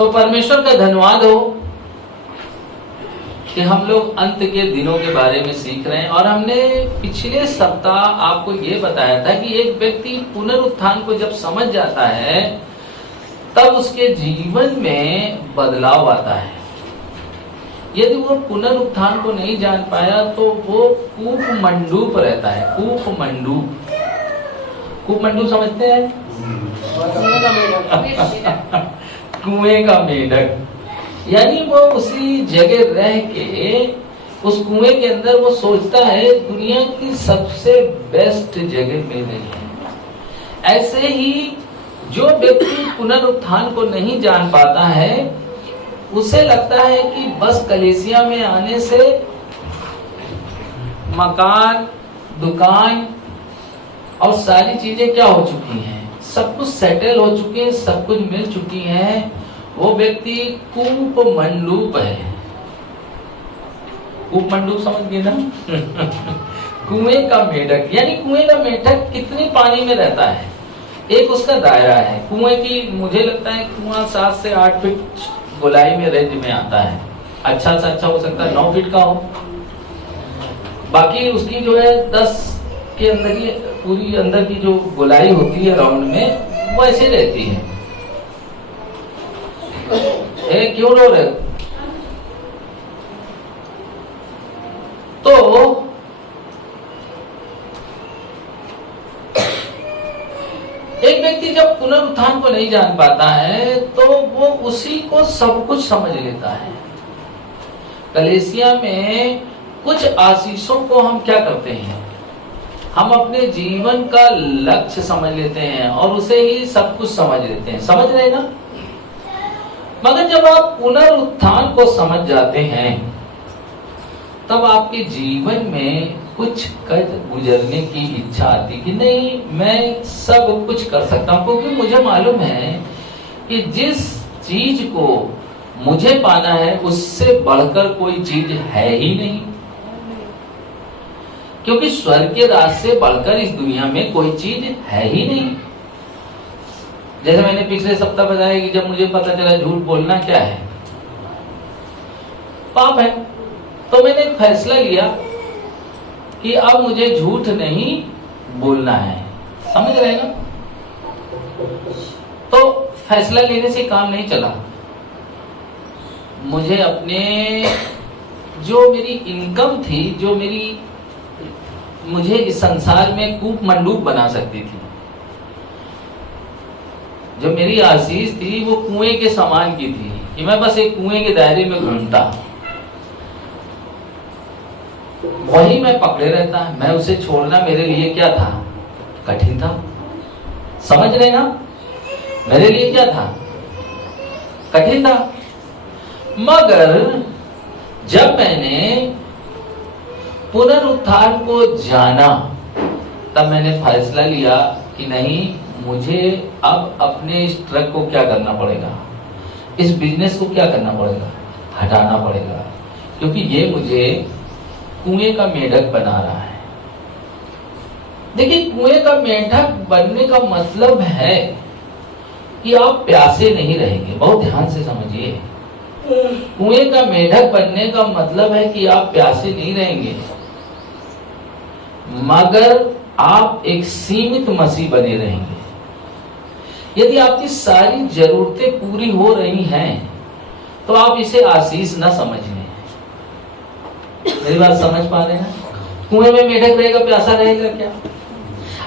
तो परमेश्वर का धन्यवाद हो कि हम लोग अंत के दिनों के बारे में सीख रहे हैं। और हमने पिछले सप्ताह आपको ये बताया था कि एक व्यक्ति पुनरुत्थान को जब समझ जाता है तब उसके जीवन में बदलाव आता है। यदि वो पुनरुत्थान को नहीं जान पाया तो वो कूपमंडूप रहता है। कूपमंडूप, कूपमंडूप समझते हैं? कुएं का मेढक। यानी वो उसी जगह रह के उस कुएं के अंदर वो सोचता है दुनिया की सबसे बेस्ट जगह मेरे है। ऐसे ही जो व्यक्ति पुनरुत्थान को नहीं जान पाता है उसे लगता है कि बस कलीसिया में आने से मकान, दुकान और सारी चीजें क्या हो चुकी हैं, सब कुछ सेटल हो चुके हैं, सब कुछ मिल चुकी हैं। वो व्यक्ति कूपमंडूप है। कूपमंडूप समझ गए ना? कुएं का मेढक। यानी कुएं का मेढक कितनी पानी में रहता है, एक उसका दायरा है। कुएं की मुझे लगता है कुआं 7 से 8 फीट गोलाई में रेंज में आता है। अच्छा से अच्छा हो सकता है 9 फीट का हो। बाकी उसकी जो है 10 के अंदर ही पूरी अंदर की जो गोलाई होती है राउंड में वो ऐसे रहती है। क्यों रो रहे? तो एक व्यक्ति जब पुनरुत्थान को नहीं जान पाता है तो वो उसी को सब कुछ समझ लेता है। कलीसिया में कुछ आशीषों को हम क्या करते हैं, हम अपने जीवन का लक्ष्य समझ लेते हैं और उसे ही सब कुछ समझ लेते हैं। समझ रहे ना? मगर जब आप पुनरुत्थान को समझ जाते हैं तब आपके जीवन में कुछ कद गुजरने की इच्छा आती कि नहीं, मैं सब कुछ कर सकता हूं, क्योंकि मुझे मालूम है कि जिस चीज को मुझे पाना है उससे बढ़कर कोई चीज है ही नहीं। क्योंकि स्वर्ग के राज से बढ़कर इस दुनिया में कोई चीज है ही नहीं। जैसे मैंने पिछले सप्ताह बताया कि जब मुझे पता चला झूठ बोलना क्या है, पाप है, तो मैंने एक फैसला लिया कि अब मुझे झूठ नहीं बोलना है। समझ रहे ना? तो फैसला लेने से काम नहीं चला। मुझे अपने जो मेरी इनकम थी, जो मुझे इस संसार में कूपमंडूप बना सकती थी, जो मेरी आशीष थी वो कुएं के समान की थी कि मैं बस एक कुएं के दायरे में घूमता, वही मैं पकड़े रहता। मैं उसे छोड़ना मेरे लिए क्या था, कठिन था। समझ रहे ना? मेरे लिए क्या था, कठिन था। मगर जब मैंने पुनरुत्थान को जाना तब मैंने फैसला लिया कि नहीं, मुझे अब अपने इस ट्रक को क्या करना पड़ेगा, इस बिजनेस को क्या करना पड़ेगा, हटाना पड़ेगा, क्योंकि ये मुझे कुएं का मेढक बना रहा है। देखिए, कुएं का मेढक बनने का मतलब है कि आप प्यासे नहीं रहेंगे। बहुत ध्यान से समझिए, कुएं का मेढक बनने का मतलब है कि आप प्यासे नहीं रहेंगे, मगर आप एक सीमित मसीह बने रहेंगे। यदि आपकी सारी जरूरतें पूरी हो रही हैं तो आप इसे आशीष न समझ लें। मेरी बात समझ पा रहे हैं? कुएं में मेढक रहेगा, प्यासा रहेगा क्या?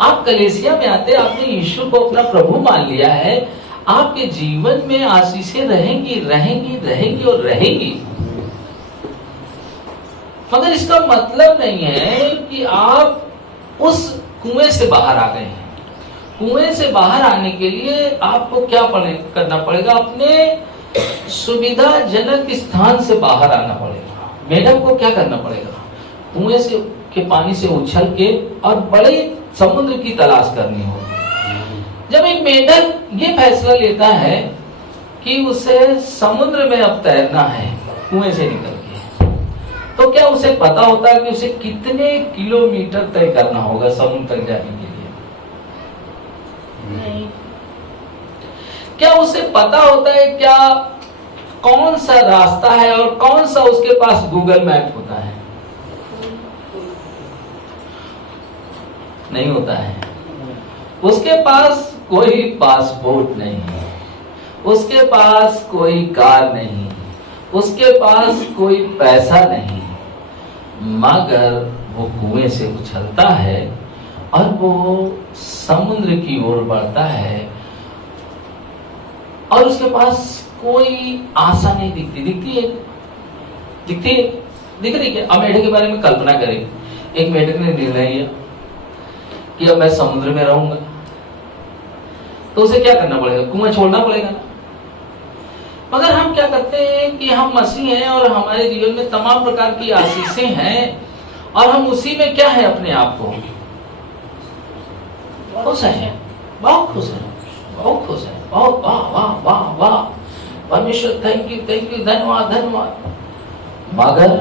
आप कलीसिया में आते, आपने यीशु को अपना प्रभु मान लिया है, आपके जीवन में आशीषें रहेंगी, रहेंगी, रहेंगी और रहेंगी। मगर इसका मतलब नहीं है कि आप उस कुएं से बाहर आ गए हैं। कुएं से बाहर आने के लिए आपको क्या करना पड़ेगा, अपने सुविधाजनक स्थान से बाहर आना पड़ेगा। मेढक को क्या करना पड़ेगा, कुएं से के पानी से उछल के और बड़े समुद्र की तलाश करनी होगी। जब एक मेढक ये फैसला लेता है कि उसे समुद्र में अब तैरना है कुएं से निकल के, तो क्या उसे पता होता है कि उसे कितने किलोमीटर तय करना होगा समुद्र तक जाने के लिए? नहीं। क्या उसे पता होता है क्या कौन सा रास्ता है और कौन सा उसके पास गूगल मैप होता है? नहीं होता है। उसके पास कोई पासपोर्ट नहीं है, उसके पास कोई कार नहीं, उसके पास कोई पैसा नहीं, मगर वो कुएं से उछलता है और वो समुद्र की ओर बढ़ता है और उसके पास कोई आशा नहीं दिखती। दिख रही है। अब मेढक के बारे में कल्पना करें, एक मेढक ने निर्णय लिया कि अब मैं समुद्र में रहूंगा, तो उसे क्या करना पड़ेगा? कुआं छोड़ना पड़ेगा ना। मगर हम क्या करते हैं कि हम मसीह हैं और हमारे जीवन में तमाम प्रकार की आशीषें हैं और हम उसी में क्या है, अपने आप को खुश हैं, बहुत खुश हैं, बहुत खुश हैं, बहुत वाह वाह वाह वाह, परमेश्वर थैंक यू, धन्यवाद धन्यवाद। मगर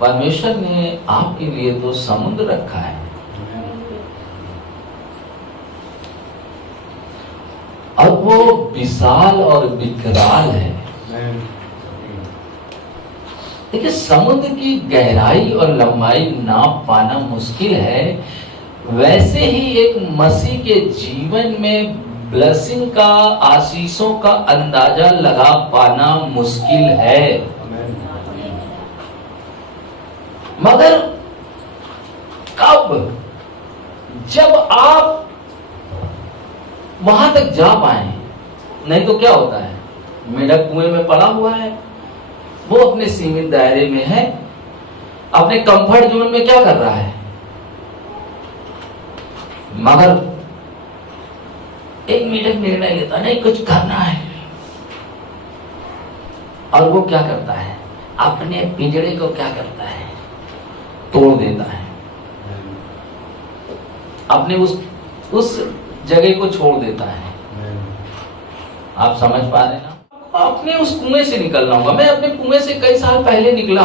परमेश्वर ने आपके लिए तो समुद्र रखा है और वो विशाल और विकराल है। देखिए, समुद्र की गहराई और लंबाई नाप पाना मुश्किल है, वैसे ही एक मसीह के जीवन में ब्लेसिंग का, आशीषों का अंदाजा लगा पाना मुश्किल है। मगर कब? जब आप वहां तक जा पाए। नहीं तो क्या होता है, मेढक कुएं में पड़ा हुआ है, वो अपने सीमित दायरे में है, अपने कंफर्ट जोन में क्या कर रहा है। मगर एक मेढक निर्णय लेता, नहीं कुछ करना है, और वो क्या करता है, अपने पिंजरे को क्या करता है, तोड़ देता है, अपने उस जगह को छोड़ देता है। आप समझ पा रहे ना? अपने उस कुएं से निकलना होगा। मैं अपने कुएं से कई साल पहले निकला,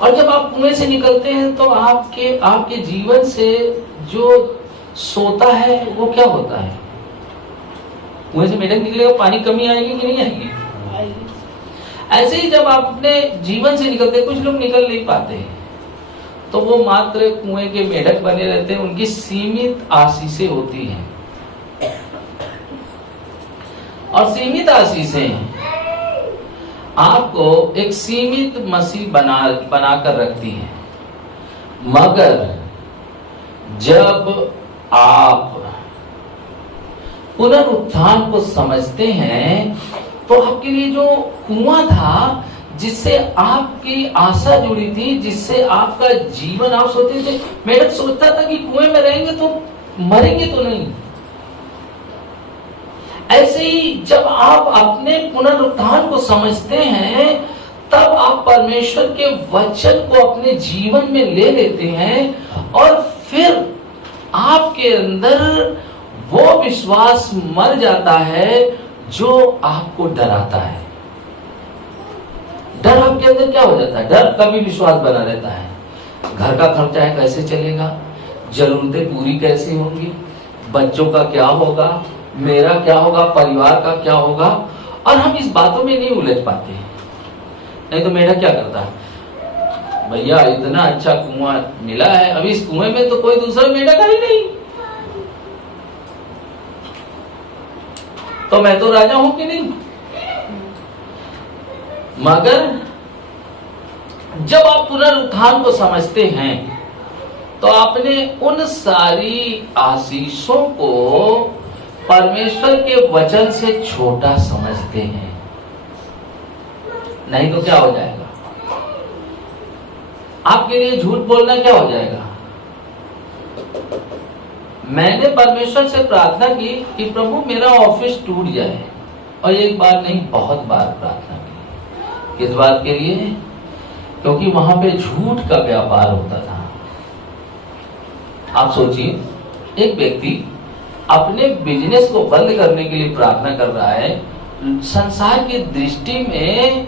और जब आप कुएं से निकलते हैं तो आपके जीवन से जो सोता है वो क्या होता है? कुएं से मेढक निकलेगा, पानी कमी आएगी कि नहीं आएगी? ऐसे ही जब आप अपने जीवन से निकलते, कुछ लोग निकल नहीं पाते, तो वो मात्र कुएं के मेढक बने रहते हैं, उनकी सीमित आशीषें होती हैं, और सीमित आशीषें आपको एक सीमित मसीह बनाकर रखती हैं। मगर जब आप पुनरुत्थान को समझते हैं, तो आपके लिए जो कुआं था, जिससे आपकी आशा जुड़ी थी, जिससे आपका जीवन, आप सोचते थे, मेढक सोचता था कि कुएं में रहेंगे तो मरेंगे तो नहीं। ऐसे ही जब आप अपने पुनरुत्थान को समझते हैं, तब आप परमेश्वर के वचन को अपने जीवन में ले लेते हैं, और फिर आपके अंदर वो विश्वास मर जाता है जो आपको डराता है। डर आपके अंदर क्या हो जाता है? डर का भी विश्वास बना रहता है। घर का खर्चा है, कैसे चलेगा, जरूरतें पूरी कैसे होंगी, बच्चों का क्या होगा, मेरा क्या होगा, परिवार का क्या होगा, और हम इस बातों में नहीं उलझ पाते। नहीं तो मेढक क्या करता है, भैया इतना अच्छा कुआं मिला है, अभी इस कुएं में तो कोई दूसरा मेढक ही नहीं, तो मैं तो राजा हूं कि नहीं। मगर जब आप पुनरुत्थान को समझते हैं, तो आपने उन सारी आशीषों को परमेश्वर के वचन से छोटा समझते हैं। नहीं तो क्या हो जाएगा, आपके लिए झूठ बोलना क्या हो जाएगा। मैंने परमेश्वर से प्रार्थना की कि प्रभु मेरा ऑफिस टूट जाए, और एक बार नहीं बहुत बार प्रार्थना की। किस बात के लिए? क्योंकि वहां पे झूठ का व्यापार होता था। आप सोचिए, एक व्यक्ति अपने बिजनेस को बंद करने के लिए प्रार्थना कर रहा है, संसार की दृष्टि में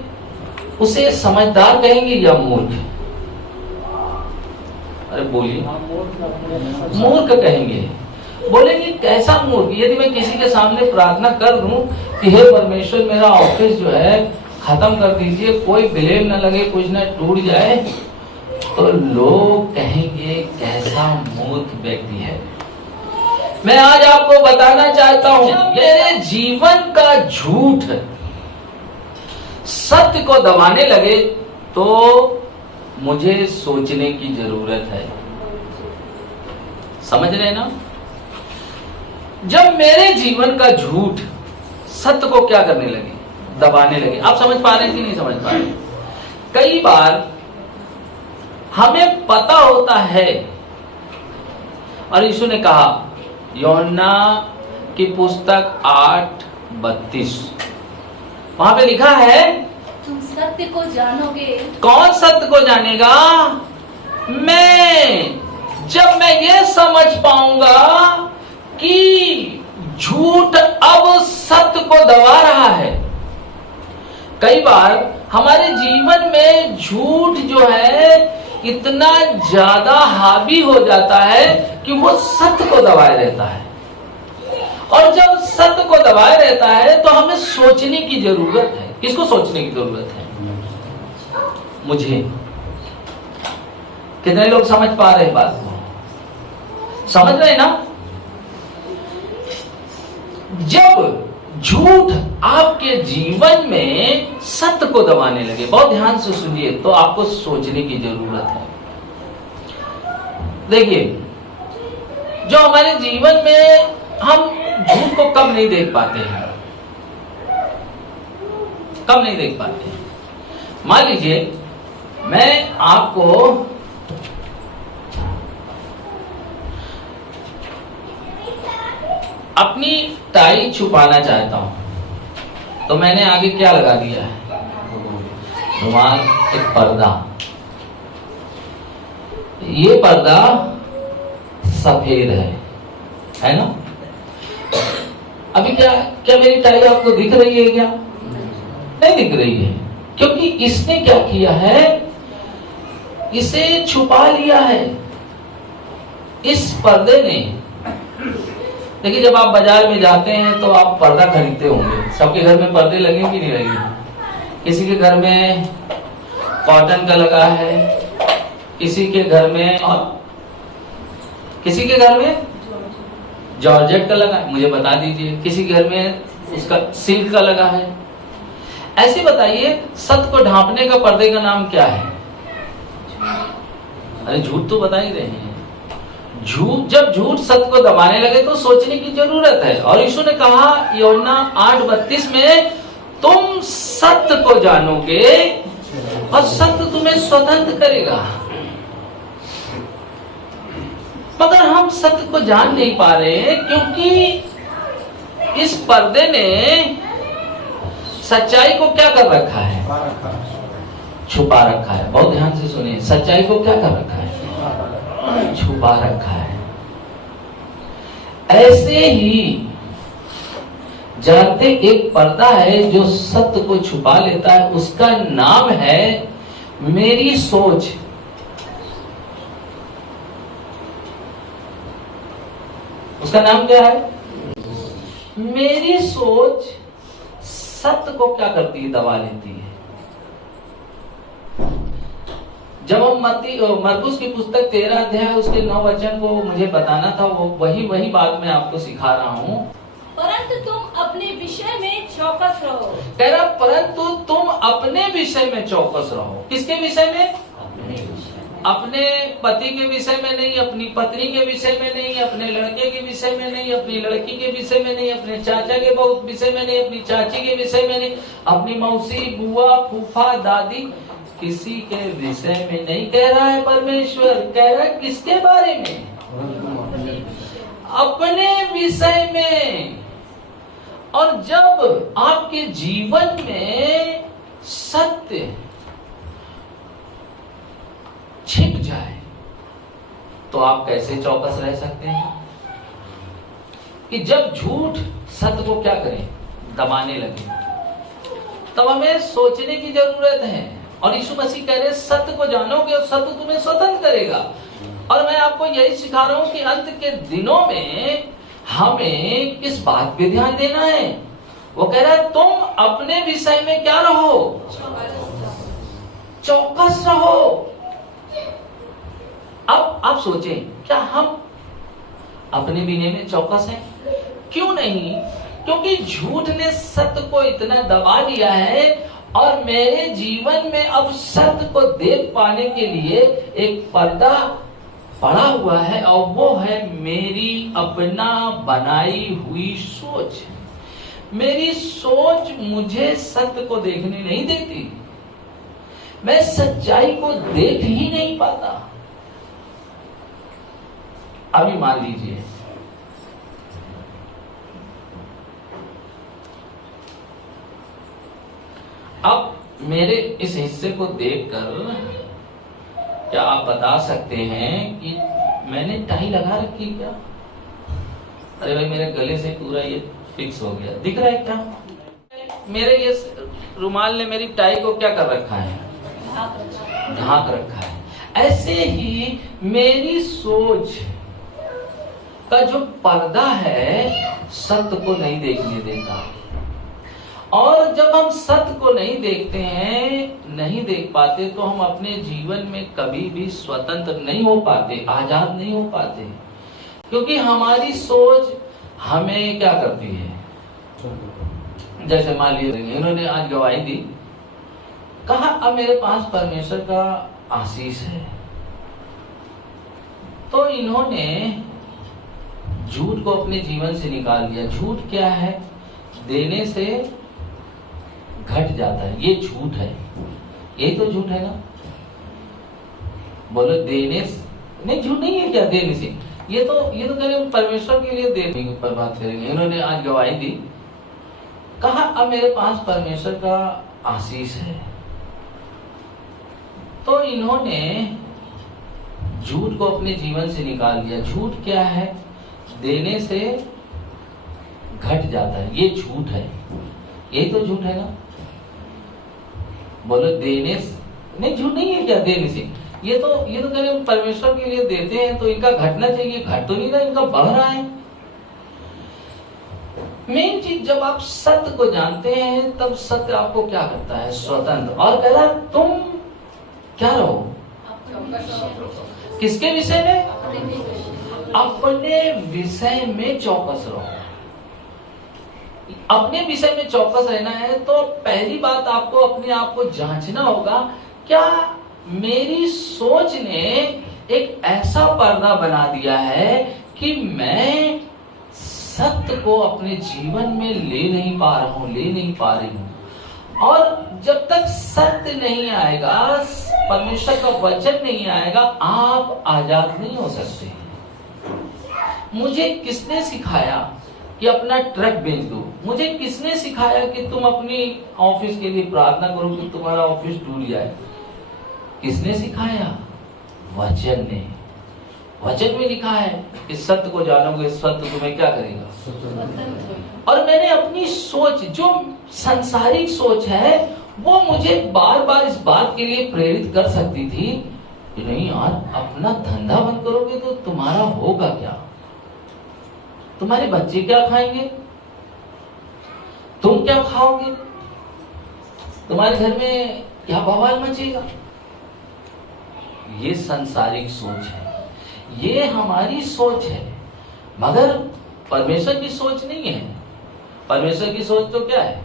उसे समझदार कहेंगे या मूर्ख? अरे बोलिए, मूर्ख कहेंगे। बोलेंगे कैसा मूर्ख। यदि मैं किसी के सामने प्रार्थना कर दूं कि हे परमेश्वर मेरा ऑफिस जो है खत्म कर दीजिए, कोई ब्लेम न लगे, कुछ न टूट जाए, तो लोग कहेंगे कैसा मूर्ख व्यक्ति है। मैं आज आपको बताना चाहता हूं, मेरे जीवन का झूठ सत्य को दबाने लगे तो मुझे सोचने की जरूरत है। समझ रहे ना? जब मेरे जीवन का झूठ सत्य को क्या करने लगे, दबाने लगे। आप समझ पा रहे हैं कि नहीं समझ पा रहे? कई बार हमें पता होता है, और यीशु ने कहा यूहन्ना की पुस्तक 8:32, वहां पे लिखा है तुम सत्य को जानोगे। कौन सत्य को जानेगा? मैं। जब मैं ये समझ पाऊंगा कि झूठ अब सत्य को दबा रहा है। कई बार हमारे जीवन में झूठ जो है इतना ज्यादा हावी हो जाता है कि वो सत्य को दबाए रहता है, और जब सत्य को दबाए रहता है तो हमें सोचने की जरूरत है। किसको सोचने की जरूरत है? मुझे। कितने लोग समझ पा रहे हैं बात को? समझ रहे हैं ना? जब झूठ आपके जीवन में सत्य को दबाने लगे, बहुत ध्यान से सुनिए, तो आपको सोचने की जरूरत है। देखिए, जो हमारे जीवन में हम झूठ को कब नहीं देख पाते हैं, कब नहीं देख पाते हैं। मान लीजिए मैं आपको अपनी टाई छुपाना चाहता हूं, तो मैंने आगे क्या लगा दिया है? रुमाल, एक पर्दा। ये पर्दा सफेद है ना? अभी क्या क्या मेरी टाई आपको दिख रही है क्या? नहीं दिख रही है, क्योंकि इसने क्या किया है? इसे छुपा लिया है इस पर्दे ने। देखिए, जब आप बाजार में जाते हैं तो आप पर्दा खरीदते होंगे। सबके घर में पर्दे लगे कि नहीं लगे? किसी के घर में कॉटन का लगा है, किसी के घर में, और किसी के घर में जॉर्जेट का लगा है। मुझे बता दीजिए, किसी घर में उसका सिल्क का लगा है। ऐसे बताइए, सत्य को ढांपने का पर्दे का नाम क्या है? अरे झूठ तो बता ही रहे हैं। झूठ, जब झूठ सत्य को दबाने लगे तो सोचने की जरूरत है। और यीशु ने कहा यूहन्ना 8:32 में, तुम सत्य को जानोगे और सत्य तुम्हें स्वतंत्र करेगा। मगर हम सत्य को जान नहीं पा रहे, क्योंकि इस पर्दे ने सच्चाई को क्या कर रखा है? छुपा रखा है। बहुत ध्यान से सुनिए, सच्चाई को क्या कर रखा है? छुपा रखा है। ऐसे ही जानते एक पर्दा है जो सत्य को छुपा लेता है, उसका नाम है मेरी सोच। उसका नाम क्या है? मेरी सोच सत्य को क्या करती है? दबा लेती है। जब हम मरकुस की पुस्तक 13 अध्याय उसके 9 वचन को मुझे बताना था, वो वही बात मैं आपको सिखा रहा हूँ। परंतु तुम अपने विषय में चौकस रहो। कह रहा, परंतु तुम अपने विषय में चौकस रहो। किसके विषय में? अपने पति के विषय में नहीं, अपनी पत्नी के विषय में नहीं, अपने लड़के के विषय में नहीं, अपनी लड़की के विषय में नहीं, अपने चाचा के विषय में नहीं, अपनी चाची के विषय में नहीं, अपनी मौसी, बुआ, फूफा, दादी, किसी के विषय में नहीं। कह रहा है परमेश्वर, कह रहा है किसके बारे में? अपने विषय में। और जब आपके जीवन में सत्य छिप जाए तो आप कैसे चौकस रह सकते हैं? कि जब झूठ सत्य को क्या करे? दबाने लगे, तब हमें सोचने की जरूरत है। और यीशु मसीह कह रहे, सत्य को जानोगे और सत्य तुम्हें स्वतंत्र करेगा। और मैं आपको यही सिखा रहा हूं कि अंत के दिनों में हमें किस बात पे ध्यान देना है। वो कह रहा है तुम अपने विषय में क्या रहो, चौकस रहो। अब आप सोचें, क्या हम अपने विनय में चौकस हैं? क्यों नहीं? क्योंकि झूठ ने सत्य को इतना दबा दिया है और मेरे जीवन में अब सत्य को देख पाने के लिए एक पर्दा पड़ा हुआ है, और वो है मेरी अपना बनाई हुई सोच। मेरी सोच मुझे सत्य को देखने नहीं देती, मैं सच्चाई को देख ही नहीं पाता। अभी मान लीजिए अब मेरे इस हिस्से को देखकर क्या आप बता सकते हैं कि मैंने टाई लगा रखी क्या? अरे भाई मेरे गले से पूरा ये फिक्स हो गया, दिख रहा है क्या? मेरे ये रुमाल ने मेरी टाई को क्या कर रखा है? ढांक रखा है। ऐसे ही मेरी सोच का जो पर्दा है सत्य को नहीं देखने देता। और जब हम सत्य को नहीं देखते हैं, नहीं देख पाते, तो हम अपने जीवन में कभी भी स्वतंत्र नहीं हो पाते, आजाद नहीं हो पाते। क्योंकि हमारी सोच हमें क्या करती है? जैसे मान लीजिए इन्होंने आज गवाही दी, कहा अब मेरे पास परमेश्वर का आशीष है, तो इन्होंने झूठ को अपने जीवन से निकाल दिया। झूठ क्या है? देने से घट जाता है, ये झूठ है। यही तो झूठ है ना? बोलो देने से नहीं, झूठ नहीं है क्या? देने से ये तो कह रहे परमेश्वर के लिए देने के ऊपर बात करेंगे। इन्होंने आज गवाही दी, कहा अब मेरे पास परमेश्वर का आशीष है, तो इन्होंने झूठ को अपने जीवन से निकाल दिया। झूठ क्या है? देने से घट जाता है, ये झूठ है। यही तो झूठ है ना? बोलो देने से नहीं, झूठ नहीं है क्या? देने से ये तो कह रहे परमेश्वर के लिए देते हैं तो इनका घटना चाहिए, घट तो नहीं रहा, इनका बढ़ रहा है। मेन चीज, जब आप सत्य को जानते हैं तब सत्य आपको क्या करता है? स्वतंत्र। और कह रहा तुम क्या रहो? किसके विषय में? अपने विषय में चौकस रहो। अपने विषय में चौकस रहना है तो पहली बात आपको अपने आप को जांचना होगा, क्या मेरी सोच ने एक ऐसा पर्दा बना दिया है कि मैं सत्य को अपने जीवन में ले नहीं पा रहा हूं, ले नहीं पा रही हूं। और जब तक सत्य नहीं आएगा, परमेश्वर का वचन नहीं आएगा, आप आजाद नहीं हो सकते। मुझे किसने सिखाया कि अपना ट्रक बेच दो? मुझे किसने सिखाया कि तुम अपनी ऑफिस के लिए प्रार्थना करो कि तुम्हारा ऑफिस टूट जाए? किसने सिखाया? वचन ने। वचन में लिखा है कि सत्य को जानोगे, सत्य तुम्हें क्या करेगा। और मैंने अपनी सोच, जो सांसारिक सोच है, वो मुझे बार बार इस बात के लिए प्रेरित कर सकती थी कि नहीं यार, अपना धंधा बंद करोगे तो तुम्हारा होगा क्या? तुम्हारे बच्चे क्या खाएंगे? तुम क्या खाओगे? तुम्हारे घर में क्या बवाल मचेगा? ये सांसारिक सोच है, ये हमारी सोच है, मगर परमेश्वर की सोच नहीं है। परमेश्वर की सोच तो क्या है?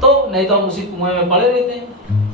तो नहीं तो हम उसी कुएं में पड़े रहते हैं।